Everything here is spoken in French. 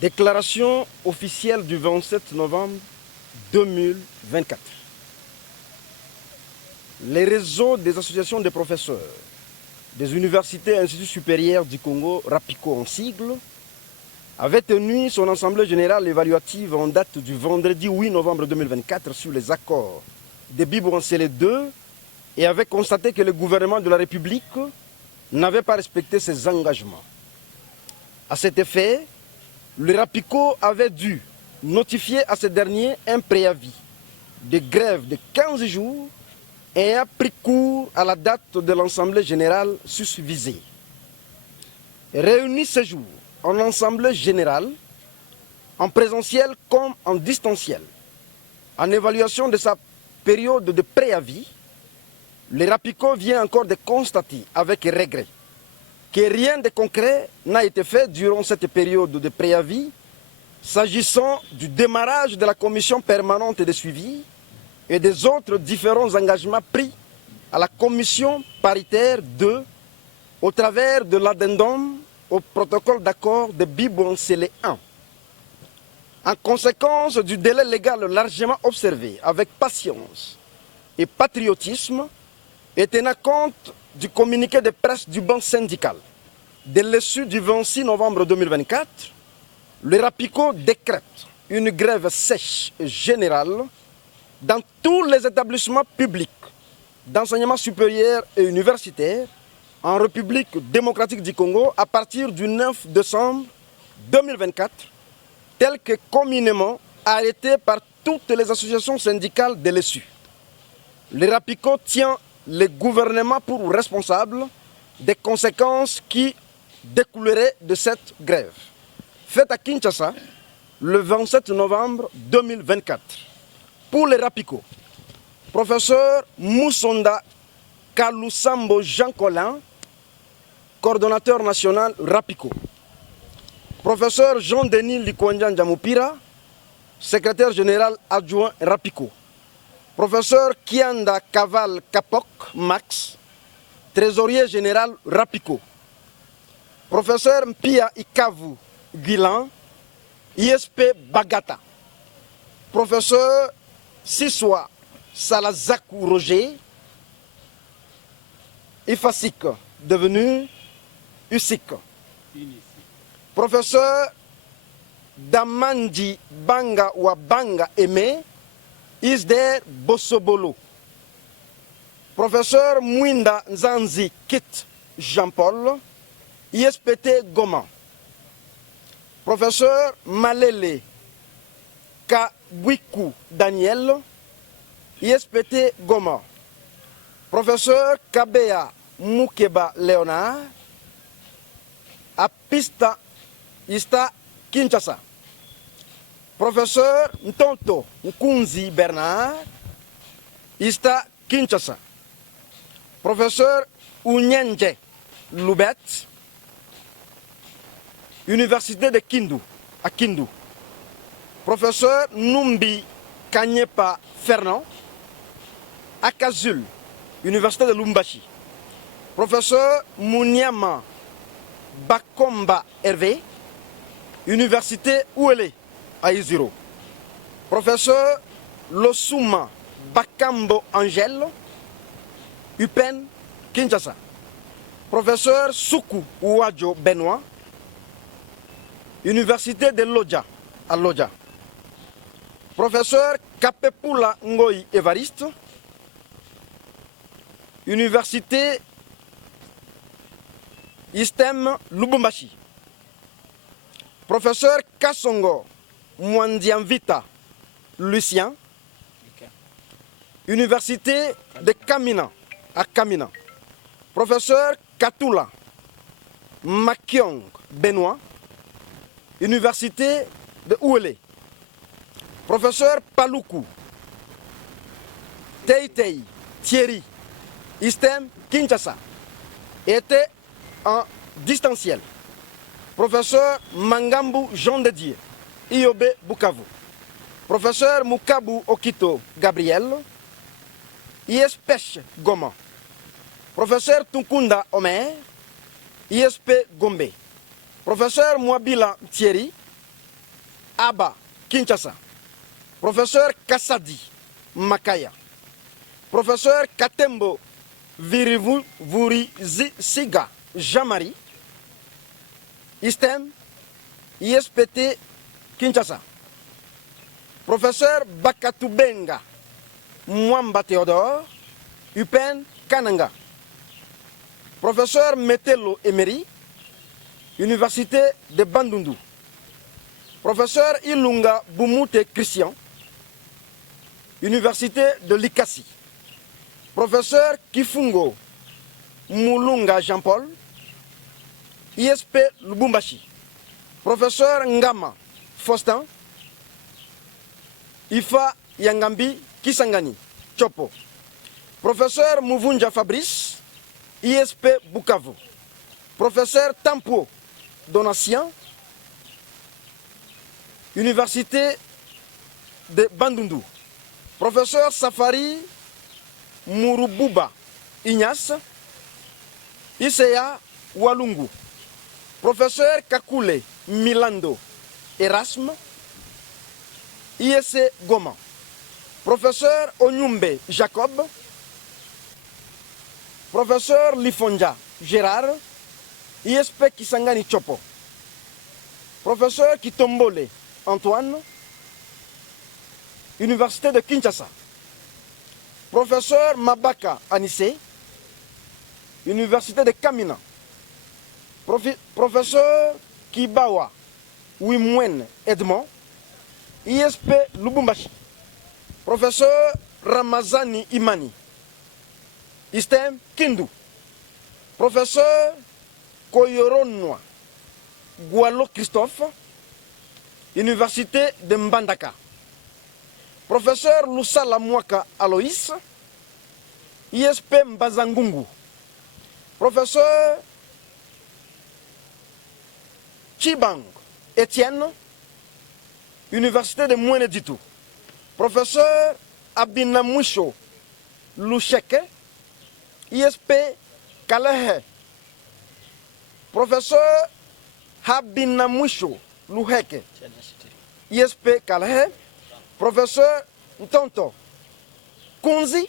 Déclaration officielle du 27 novembre 2024. Les réseaux des associations de professeurs des universités et instituts supérieurs du Congo, RAPICO en sigle, avait tenu son assemblée générale évaluative en date du vendredi 8 novembre 2024 sur les accords de Bibo-Nsele II et avait constaté que le gouvernement de la République n'avait pas respecté ses engagements. À cet effet, le RAPICO avait dû notifier à ce dernier un préavis de grève de 15 jours et a pris cours à la date de l'Assemblée générale susvisée. Réunis ce jour en Assemblée générale, en présentiel comme en distanciel, en évaluation de sa période de préavis, le RAPICO vient encore de constater avec regret que rien de concret n'a été fait durant cette période de préavis s'agissant du démarrage de la commission permanente de suivi et des autres différents engagements pris à la commission paritaire 2 au travers de l'addendum au protocole d'accord de Bibo-Nsele 1. En conséquence du délai légal largement observé avec patience et patriotisme et tenant compte du communiqué de presse du banc syndical de l'issue du 26 novembre 2024, le RAPICO décrète une grève sèche et générale dans tous les établissements publics d'enseignement supérieur et universitaire en République démocratique du Congo à partir du 9 décembre 2024, tel que communément arrêté par toutes les associations syndicales de l'issue. Le RAPICO tient le gouvernement pour responsable des conséquences qui découleraient de cette grève, faite à Kinshasa le 27 novembre 2024. Pour le RAPICO, professeur Moussonda Kalusambo Jean-Colin, coordonnateur national RAPICO. Professeur Jean-Denis Likwanjan Djamoupira, secrétaire général adjoint RAPICO. Professeur Kianda Kaval Kapok Max, trésorier général RAPICO. Professeur Mpia Ikavu Guilan, ISP Bagata. Professeur Siswa Salazakou Roger, IFASIC, devenu USIC. Professeur Damandi Banga Wabanga Aimé, ISDER Bossobolo. Professeur Mwinda Nzanzi Kit Jean-Paul, ISPT Goma. Professeur Malele Kabwiku Daniel, ISPT Goma. Professeur Kabea Mukeba Léonard, Apista Ista Kinshasa. Professeur Ntonto Nkunzi Bernard, Ista Kinshasa. Professeur Unyenje Loubet, Université de Kindu, à Kindu. Professeur Numbi Kanyepa Fernand, à Kazul, Université de Lumbashi. Professeur Mouniama Bakomba Hervé, Université Ouélé, à Iziro. Professeur Losuma Bakambo Angel, UPEN, Kinshasa. Professeur Soukou Ouadjo Benoît, Université de Lodja, à Lodja. Professeur Kapepula Ngoy Evariste, Université ISTEM Lubumbashi. Professeur Kassongo Mwandianvita Lucien, Université de Kamina, à Kamina. Professeur Katula Makiong Benoît, Université de Ouélé. Professeur Paloukou Teitei Thierry, ISTEM Kinshasa, était en distanciel. Professeur Mangambu Jean de Dieu, IOB Bukavu. Professeur Mukabu Okito Gabriel, ISPECH Goma. Professeur Tunkunda Omer, ISP Gombe. Professeur Mwabila Thierry, Aba, Kinshasa. Professeur Kassadi, Makaya. Professeur Katembo Siga, Jamari. ISTEM, ISPT, Kinshasa. Professeur Bakatubenga, Mwamba Théodore, UPEN, Kananga. Professeur Metelo Emery, Université de Bandundu. Professeur Ilunga Bumute Christian, Université de Likasi. Professeur Kifungo Mulunga Jean-Paul, ISP Lubumbashi. Professeur Ngama Faustin, IFA Yangambi Kisangani, Chopo. Professeur Muvunja Fabrice, ISP Bukavu. Professeur Tampo Donatien, Université de Bandundu. Professeur Safari Murububa Ignace, ICA Walungu. Professeur Kakule Milando Erasme, ISC Goma. Professeur Onyumbe Jacob. Professeur Lifonja Gérard, ISP Kisangani Chopo. Professeur Kitombole Antoine, Université de Kinshasa. Professeur Mabaka Anissé, Université de Kamina. Professeur Kibawa Wimwen Edmond, ISP Lubumbashi. Professeur Ramazani Imani, ISTEM Kindu. Professeur Koyoronwa Gualo Christophe, Université de Mbandaka. Professeur Lusala Mwaka Aloïs, ISP Mbazangungu. Professeur Chibang Etienne, Université de Moueneditu. Professeur Abinamwisho Lusheke, ISP Kalehe. Professeur Habinamwisho Luheke, ISP Kalehe. Professeur Ntonto Kunzi